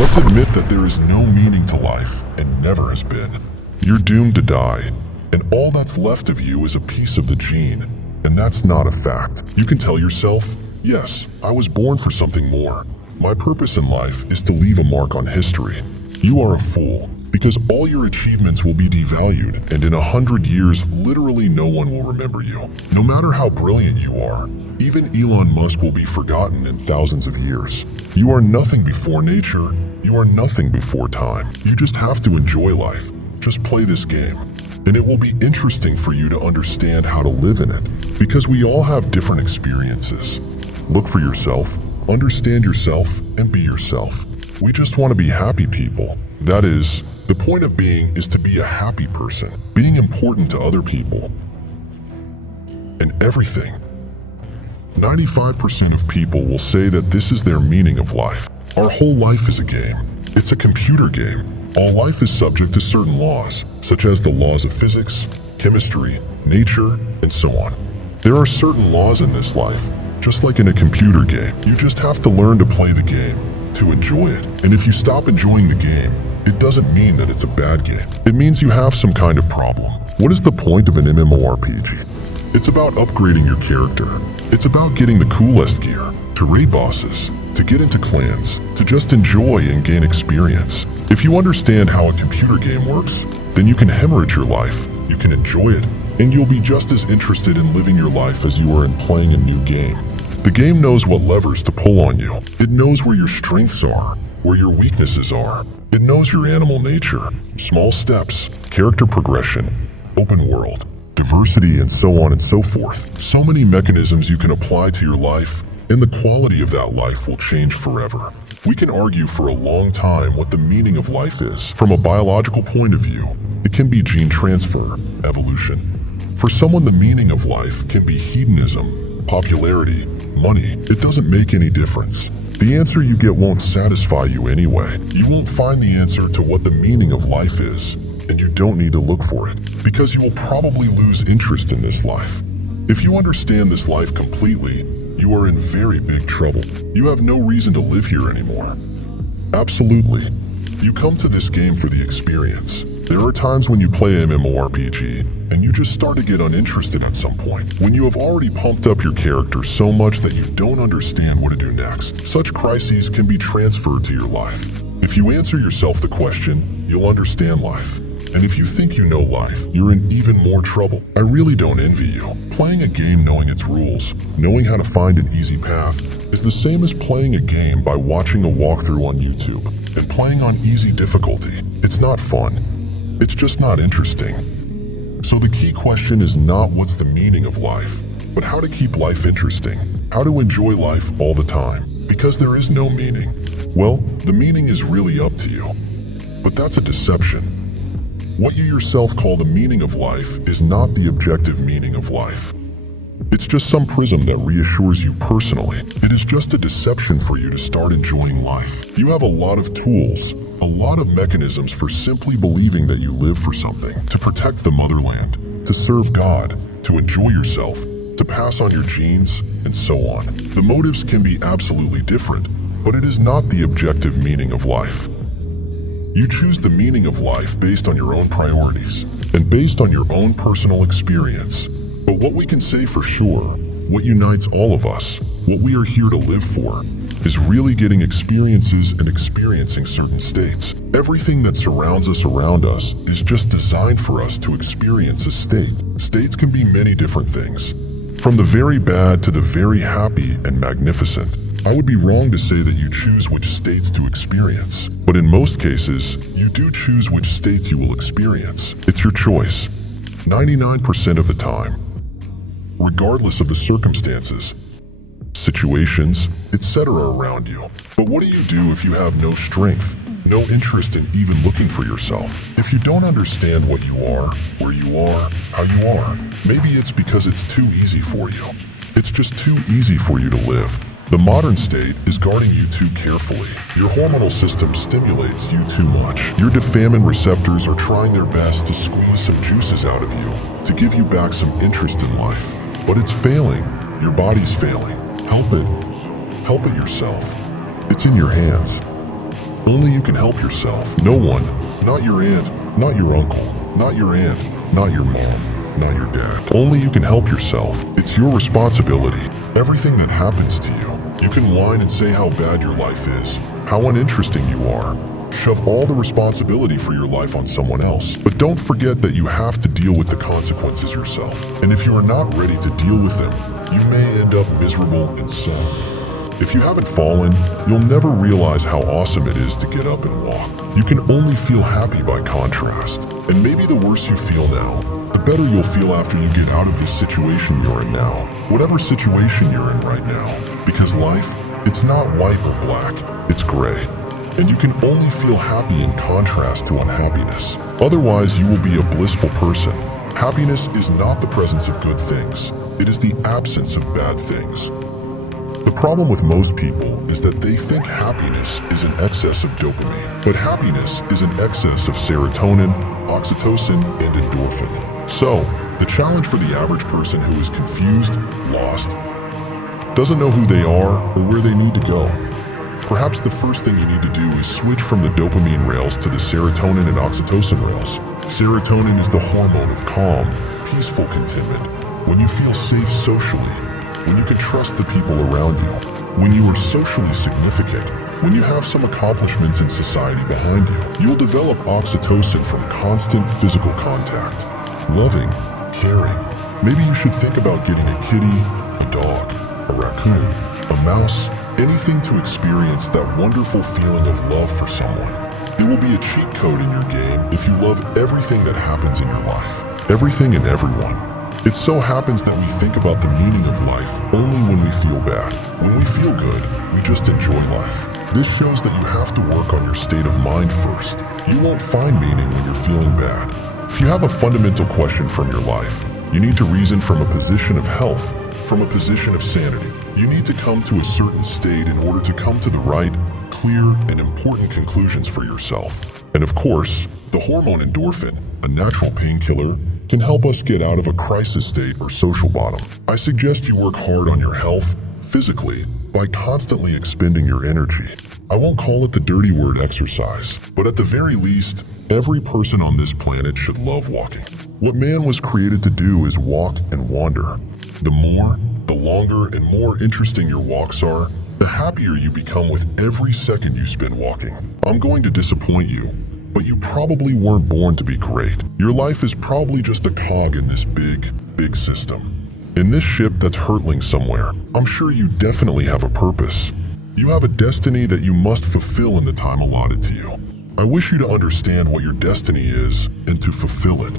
Let's admit that there is no meaning to life and never has been. You're doomed to die, and all that's left of you is a piece of the gene, and that's not a fact. You can tell yourself, yes, I was born for something more. My purpose in life is to leave a mark on history. You are a fool, because all your achievements will be devalued, and in 100 years, literally no one will remember you. No matter how brilliant you are, even Elon Musk will be forgotten in thousands of years. You are nothing before nature. You are nothing before time. You just have to enjoy life. Just play this game. And it will be interesting for you to understand how to live in it, because we all have different experiences. Look for yourself, understand yourself, and be yourself. We just want to be happy people. That is, the point of being is to be a happy person, being important to other people, and everything. 95% of people will say that this is their meaning of life. Our whole life is a game. It's a computer game. All life is subject to certain laws, such as the laws of physics, chemistry, nature, and so on. There are certain laws in this life, just like in a computer game. You just have to learn to play the game, to enjoy it. And if you stop enjoying the game, it doesn't mean that it's a bad game. It means you have some kind of problem. What is the point of an MMORPG? It's about upgrading your character. It's about getting the coolest gear, to raid bosses, to get into clans, to just enjoy and gain experience. If you understand how a computer game works, then you can hemorrhage your life, you can enjoy it, and you'll be just as interested in living your life as you are in playing a new game. The game knows what levers to pull on you. It knows where your strengths are, where your weaknesses are. It knows your animal nature, small steps, character progression, open world, diversity, and so on and so forth. So many mechanisms you can apply to your life, and the quality of that life will change forever. We can argue for a long time what the meaning of life is. From a biological point of view, it can be gene transfer, evolution. For someone, the meaning of life can be hedonism, popularity, money. It doesn't make any difference. The answer you get won't satisfy you anyway. You won't find the answer to what the meaning of life is, and you don't need to look for it, because you will probably lose interest in this life. If you understand this life completely, you are in very big trouble. You have no reason to live here anymore. Absolutely. You come to this game for the experience. There are times when you play MMORPG, and you just start to get uninterested at some point, when you have already pumped up your character so much that you don't understand what to do next. Such crises can be transferred to your life. If you answer yourself the question, you'll understand life. And if you think you know life, you're in even more trouble. I really don't envy you. Playing a game knowing its rules, knowing how to find an easy path, is the same as playing a game by watching a walkthrough on YouTube and playing on easy difficulty. It's not fun. It's just not interesting. So the key question is not what's the meaning of life, but how to keep life interesting, how to enjoy life all the time, because there is no meaning. Well, the meaning is really up to you, but that's a deception. What you yourself call the meaning of life is not the objective meaning of life. It's just some prism that reassures you personally. It is just a deception for you to start enjoying life. You have a lot of tools, a lot of mechanisms for simply believing that you live for something, to protect the motherland, to serve God, to enjoy yourself, to pass on your genes, and so on. The motives can be absolutely different, but it is not the objective meaning of life. You choose the meaning of life based on your own priorities and based on your own personal experience. But what we can say for sure, what unites all of us, what we are here to live for, is really getting experiences and experiencing certain states. Everything that surrounds us around us is just designed for us to experience a state. States can be many different things, from the very bad to the very happy and magnificent. I would be wrong to say that you choose which states to experience, but in most cases, you do choose which states you will experience. It's your choice, 99% of the time, regardless of the circumstances, situations, etc. around you. But what do you do if you have no strength, no interest in even looking for yourself? If you don't understand what you are, where you are, how you are, maybe it's because it's too easy for you. It's just too easy for you to live. The modern state is guarding you too carefully. Your hormonal system stimulates you too much. Your dopamine receptors are trying their best to squeeze some juices out of you, to give you back some interest in life. But it's failing. Your body's failing. Help it. Help it yourself. It's in your hands. Only you can help yourself. No one, not your aunt, not your uncle, not your aunt, not your mom, not your dad. Only you can help yourself. It's your responsibility. Everything that happens to you, you can whine and say how bad your life is, how uninteresting you are. Shove all the responsibility for your life on someone else. But don't forget that you have to deal with the consequences yourself. And if you are not ready to deal with them, you may end up miserable and sullen. If you haven't fallen, you'll never realize how awesome it is to get up and walk. You can only feel happy by contrast. And maybe the worse you feel now, the better you'll feel after you get out of this situation you're in now. Whatever situation you're in right now. Because life, it's not white or black, it's gray. And you can only feel happy in contrast to unhappiness. Otherwise, you will be a blissful person. Happiness is not the presence of good things. It is the absence of bad things. The problem with most people is that they think happiness is an excess of dopamine. But happiness is an excess of serotonin, oxytocin, and endorphin. So, the challenge for the average person who is confused, lost, doesn't know who they are or where they need to go. Perhaps the first thing you need to do is switch from the dopamine rails to the serotonin and oxytocin rails. Serotonin is the hormone of calm, peaceful contentment, when you feel safe socially, when you can trust the people around you, when you are socially significant, when you have some accomplishments in society behind you. You'll develop oxytocin from constant physical contact, loving, caring. Maybe you should think about getting a kitty, a dog, a raccoon, a mouse, anything to experience that wonderful feeling of love for someone. It will be a cheat code in your game if you love everything that happens in your life. Everything and everyone. It so happens that we think about the meaning of life only when we feel bad. When we feel good, we just enjoy life. This shows that you have to work on your state of mind first. You won't find meaning when you're feeling bad. If you have a fundamental question from your life, you need to reason from a position of health, from a position of sanity. You need to come to a certain state in order to come to the right, clear, and important conclusions for yourself. And of course, the hormone endorphin, a natural painkiller, can help us get out of a crisis state or social bottom. I suggest you work hard on your health, physically, by constantly expending your energy. I won't call it the dirty word exercise, but at the very least, every person on this planet should love walking. What man was created to do is walk and wander. The more, the longer and more interesting your walks are, the happier you become with every second you spend walking. I'm going to disappoint you, but you probably weren't born to be great. Your life is probably just a cog in this big, big system. In this ship that's hurtling somewhere, I'm sure you definitely have a purpose. You have a destiny that you must fulfill in the time allotted to you. I wish you to understand what your destiny is and to fulfill it.